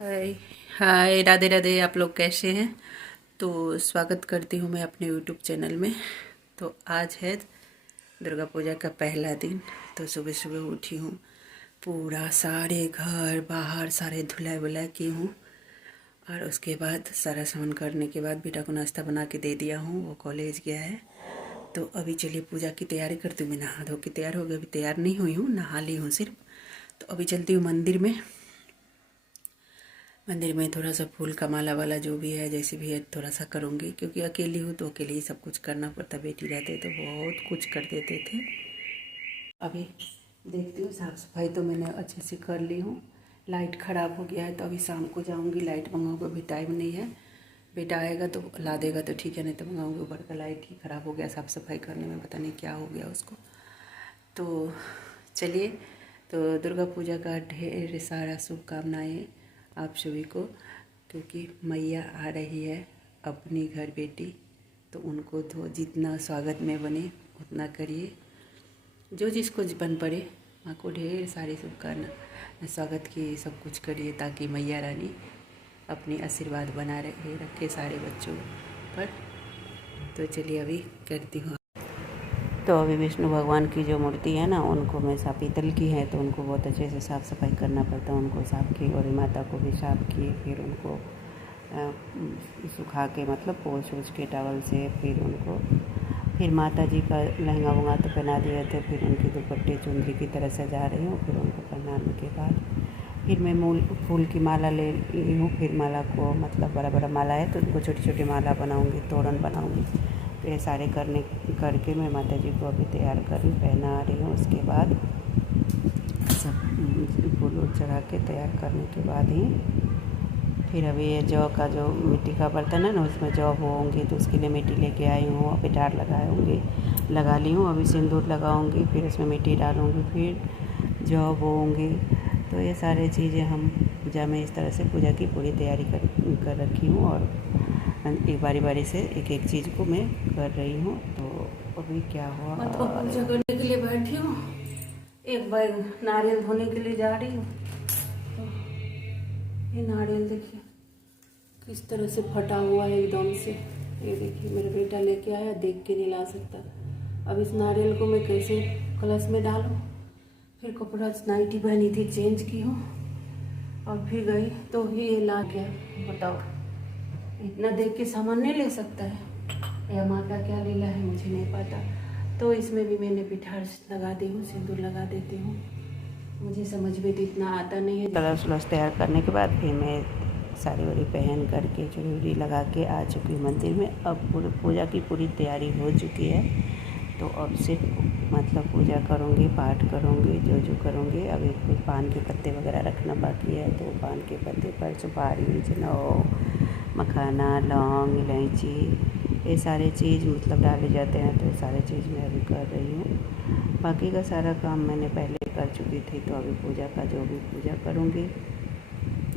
हाय हाय, राधे राधे। आप लोग कैसे हैं? तो स्वागत करती हूँ मैं अपने यूट्यूब चैनल में। तो आज है दुर्गा पूजा का पहला दिन। तो सुबह सुबह उठी हूँ, पूरा सारे घर बाहर सारे धुलाई वुलाई की हूँ। और उसके बाद सारा सामान करने के बाद बेटा को नाश्ता बना के दे दिया हूँ, वो कॉलेज गया है। तो अभी चलिए पूजा की तैयारी करती हूँ। मैं नहा धो के तैयार हो गई, अभी तैयार नहीं हुई हूँ, नहा ली हूँ सिर्फ। तो अभी चलती हूँ मंदिर में। मंदिर में थोड़ा सा फूल का माला वाला जो भी है जैसे भी है थोड़ा सा करूँगी, क्योंकि अकेली हूँ तो अकेले ही सब कुछ करना पड़ता। बेटी रहते तो बहुत कुछ कर देते थे। अभी देखती हूँ, साफ़ सफाई तो मैंने अच्छे से कर ली हूँ। लाइट ख़राब हो गया है तो अभी शाम को जाऊँगी, लाइट मंगाऊँगी। अभी टाइम नहीं है, बेटा आएगा तो ला देगा तो ठीक है, नहीं तो मंगाऊँगी। ऊपर का लाइट ही ख़राब हो गया साफ़ सफाई करने में, पता नहीं क्या हो गया उसको। तो चलिए, तो दुर्गा पूजा का ढेर सारा शुभकामनाएँ आप सभी को, क्योंकि मैया आ रही है अपनी घर बेटी। तो उनको तो जितना स्वागत में बने उतना करिए, जो जिसको बन पड़े। माँ को ढेर सारी शुभकामना, स्वागत की सब कुछ करिए, ताकि मैया रानी अपनी आशीर्वाद बना रखे सारे बच्चों पर। तो चलिए अभी करती हूँ। तो अभी विष्णु भगवान की जो मूर्ति है ना, उनको मैं पीतल की है तो उनको बहुत अच्छे से साफ़ सफाई करना पड़ता है। उनको साफ़ की और माता को भी साफ़ किए, फिर उनको सुखा के मतलब पोंछ ओछ के टॉवल से, फिर माता जी का लहंगा वंगा तो पहना दिए थे। फिर उनके दुपट्टे चुंदरी की तरह सजा रही हूँ। फिर उनको पहनाने के बाद फिर मैं फूल की माला ले ली हूँ। फिर माला को मतलब बड़ा बड़ा माला है तो उनको छोटी छोटी माला बनाऊँगी, तोरण बनाऊँगी। तो ये सारे करके मैं माता जी को अभी तैयार कर पहना रही हूँ। उसके बाद सब फूल चढ़ा के तैयार करने के बाद ही फिर अभी ये जौ का जो मिट्टी का बर्तन है ना, उसमें जौ बोऊँगी तो उसके लिए मिट्टी लेके आई हूँ, पिटार लगा ली हूँ। अभी सिंदूर लगाऊँगी, फिर उसमें मिट्टी डालूँगी, फिर जौ बोऊँगी। तो ये सारी चीज़ें हम पूजा में इस तरह से पूजा की पूरी तैयारी कर रखी हूँ। और एक बारी से एक एक चीज़ को मैं कर रही हूँ। तो अभी क्या हुआ, मतलब पूजा करने के लिए बैठी हूँ। एक बार नारियल धोने के लिए जा रही हूँ। ये नारियल देखिए किस तरह से फटा हुआ है एकदम से। ये देखिए मेरा बेटा लेके आया, देख के नहीं ला सकता। अब इस नारियल को मैं कैसे कलश में डालूं। फिर कपड़ा नाइटी पहनी थी चेंज की हूँ और फिर गई तो ये ला गया। बताओ, इतना देख के सामान नहीं ले सकता है, या माँ का क्या लीला है मुझे नहीं पता। तो इसमें भी मैंने पिठार लगा दी हूँ, सिंदूर लगा देती हूँ। मुझे समझ में तो इतना आता नहीं है। कलश वलश तैयार करने के बाद फिर मैं साड़ी वाड़ी पहन करके चूड़ी लगा के आ चुकी हूँ मंदिर में। अब पूजा की पूरी तैयारी हो चुकी है। तो अब सिर्फ मतलब पूजा करूँगी, पाठ करूँगी, जो करूँगी। अभी कोई पान के पत्ते वगैरह रखना बाकी है, तो पान के पत्ते पर सुपारी, जनेऊ, मखाना, लौंग, इलायची, ये सारे चीज़ मतलब डाले जाते हैं। तो ये सारे चीज़ मैं अभी कर रही हूँ। बाकी का सारा काम मैंने पहले कर चुकी थी। तो अभी पूजा का जो भी पूजा करूँगी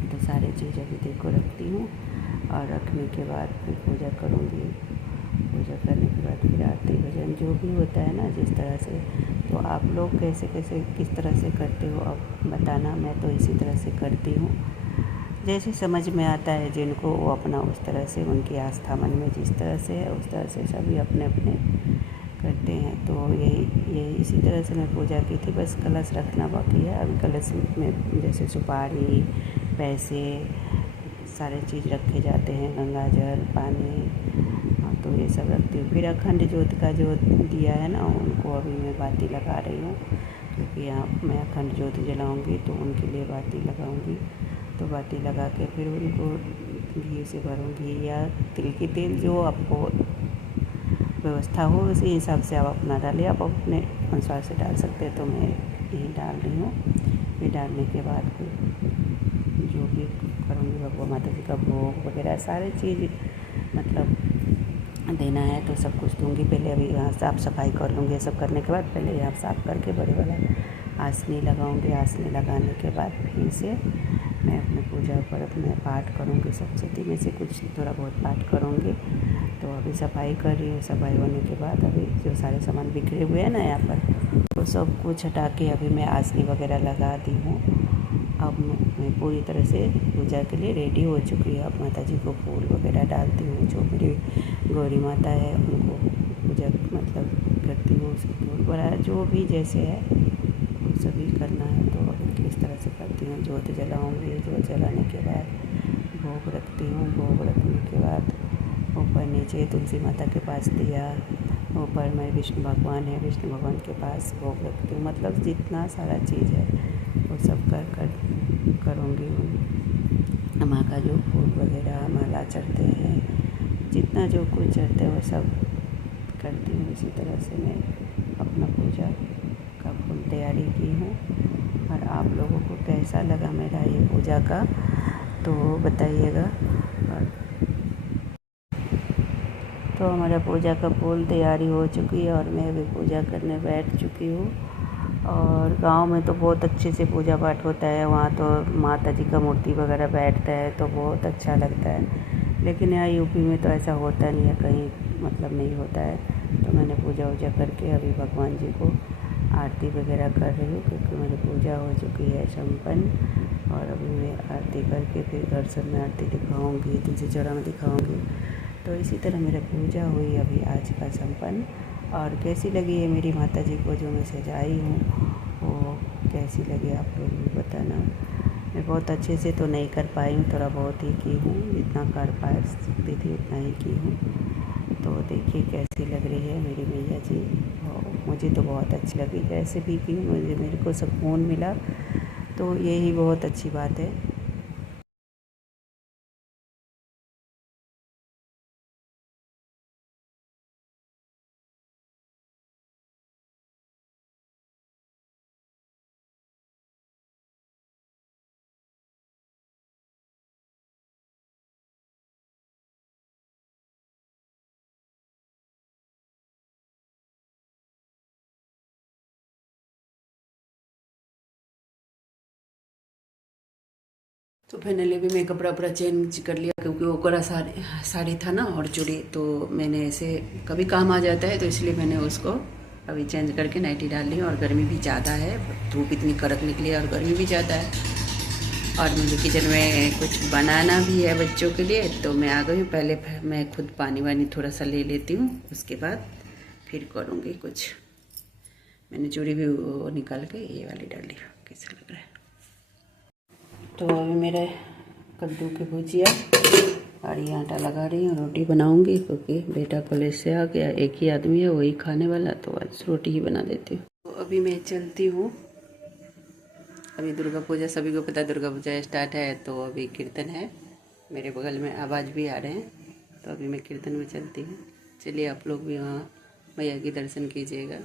तो सारे चीज़ अभी देखो रखती हूँ, और रखने के बाद फिर पूजा करूँगी। पूजा करने के बाद फिर आरती भजन जो भी होता है ना जिस तरह से। तो आप लोग कैसे कैसे किस तरह से करते हो अब बताना। मैं तो इसी तरह से करती हूँ, जैसे समझ में आता है जिनको, वो अपना उस तरह से, उनकी आस्था मन में जिस तरह से है उस तरह से सभी अपने अपने करते हैं। तो यही इसी तरह से मैं पूजा की थी। बस कलश रखना बाकी है। अभी कलश में जैसे सुपारी, पैसे, सारे चीज़ रखे जाते हैं, गंगा जल, पानी। हाँ, तो ये सब रखती हूँ। फिर अखंड ज्योत का जो दिया है ना, उनको अभी मैं बाती लगा रही हूँ, क्योंकि यहाँ मैं अखंड ज्योत जलाऊँगी तो उनके लिए बाती लगाऊँगी। तो बाती लगा के फिर उनको घी से भरूँगी, या तिल की तेल जो आपको व्यवस्था हो उसी हिसाब से आप अपना डालिए। आप अपने अनुसार से डाल सकते हैं। तो मैं यही डाल रही हूँ। फिर डालने के बाद फिर जो भी करूँगी, भगवान माता जी का भोग वगैरह सारी चीज़ मतलब देना है तो सब कुछ दूँगी। पहले अभी यहाँ साफ़ सफाई कर लूँगी। ये सब करने के बाद पहले यहाँ साफ़ करके बड़े वाला आसनी लगाऊँगी। आसनी लगाने के बाद फिर से मैं अपने पूजा पर अपने पाठ करूँगी। सप्तशती में से कुछ थोड़ा बहुत पाठ करूँगी। तो अभी सफाई कर रही हूँ। सफाई होने के बाद अभी जो सारे सामान बिखरे हुए हैं ना यहाँ पर, तो सब कुछ हटा के अभी मैं आसनी वगैरह लगा दी हूँ। अब मैं पूरी तरह से पूजा के लिए रेडी हो चुकी हूँ। अब माता जी को फूल वगैरह डालती हूँ, जो मेरी गौरी माता है उनको पूजा मतलब करती हूँ, फूल वगैरह जो भी जैसे है वो सभी करना है। तो इस तरह से करती हूँ। जोत जलाऊँगी, जोत जलाने के बाद भोग रखती हूँ। भोग रखने के बाद ऊपर नीचे तुलसी माता के पास दिया, ऊपर मैं विष्णु भगवान है, विष्णु भगवान के पास भोग रखती हूँ। मतलब जितना सारा चीज़ है वो सब करूँगी। माँ का जो फूल वगैरह माला चढ़ते हैं, जितना जो कुछ चढ़ते हैं वो सब करती हूँ। इसी तरह से मैं अपना पूजा का फुल तैयारी की हूँ। और आप लोगों को कैसा लगा मेरा ये पूजा का तो बताइएगा। तो हमारा पूजा का फुल तैयारी हो चुकी है और मैं अभी पूजा करने बैठ चुकी हूँ। और गांव में तो बहुत अच्छे से पूजा पाठ होता है, वहाँ तो माता जी का मूर्ति वगैरह बैठता है तो बहुत अच्छा लगता है। लेकिन यहाँ यूपी में तो ऐसा होता नहीं है, कहीं मतलब नहीं होता है। तो मैंने पूजा वूजा करके अभी भगवान जी को आरती वगैरह कर रही हूँ, क्योंकि मेरी पूजा हो चुकी है संपन्न। और अभी मैं आरती करके फिर दर्शन में आरती दिखाऊँगी, तुलसी चौरा में दिखाऊँगी। तो इसी तरह मेरा पूजा हुई अभी आज का संपन्न। और कैसी लगी है मेरी माता जी को जो मैं सजाई हूँ, वो कैसी लगी आप लोग भी बताना। मैं बहुत अच्छे से तो नहीं कर पाई हूँ, थोड़ा बहुत ही की हूँ, जितना कर पा सकती थी उतना ही की हूँ। तो देखिए कैसी लग रही है मेरी मैया जी। मुझे तो बहुत अच्छी लगी, जैसे भी की मेरे को सुकून मिला, तो यही बहुत अच्छी बात है। तो फाइनली भी मैं कपड़ा वपड़ा चेंज कर लिया, क्योंकि वो कड़ा साड़ी था ना और चूड़ी, तो मैंने ऐसे कभी काम आ जाता है तो इसलिए मैंने उसको अभी चेंज करके नाइटी डाल ली। और गर्मी भी ज़्यादा है, धूप इतनी कड़क निकली है और गर्मी भी ज़्यादा है। और मुझे किचन में कुछ बनाना भी है बच्चों के लिए, तो मैं आ गई हूँ। पहले मैं खुद पानी वानी थोड़ा सा ले लेती हूँ, उसके बाद फिर करूँगी कुछ। मैंने चूड़ी भी वो निकाल के ये वाली डाली, कैसा लग रहा है। तो अभी मेरे कद्दू की भुजिया और ये आटा लगा रही हूँ, रोटी बनाऊंगी, क्योंकि बेटा कॉलेज से आ गया, एक ही आदमी है वही खाने वाला, तो आज रोटी ही बना देती हूँ। तो अभी मैं चलती हूँ। अभी दुर्गा पूजा, सभी को पता है दुर्गा पूजा स्टार्ट है, तो अभी कीर्तन है, मेरे बगल में आवाज़ भी आ रहे हैं, तो अभी मैं कीर्तन में चलती हूँ। चलिए आप लोग भी वहाँ मैया की दर्शन कीजिएगा।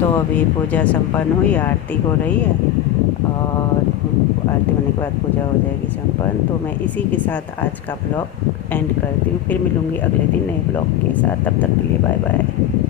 तो अभी पूजा संपन्न हुई, आरती हो रही है, और आरती होने के बाद पूजा हो जाएगी संपन्न। तो मैं इसी के साथ आज का ब्लॉग एंड करती हूँ, फिर मिलूँगी अगले दिन नए ब्लॉग के साथ। तब तक के लिए बाय बाय।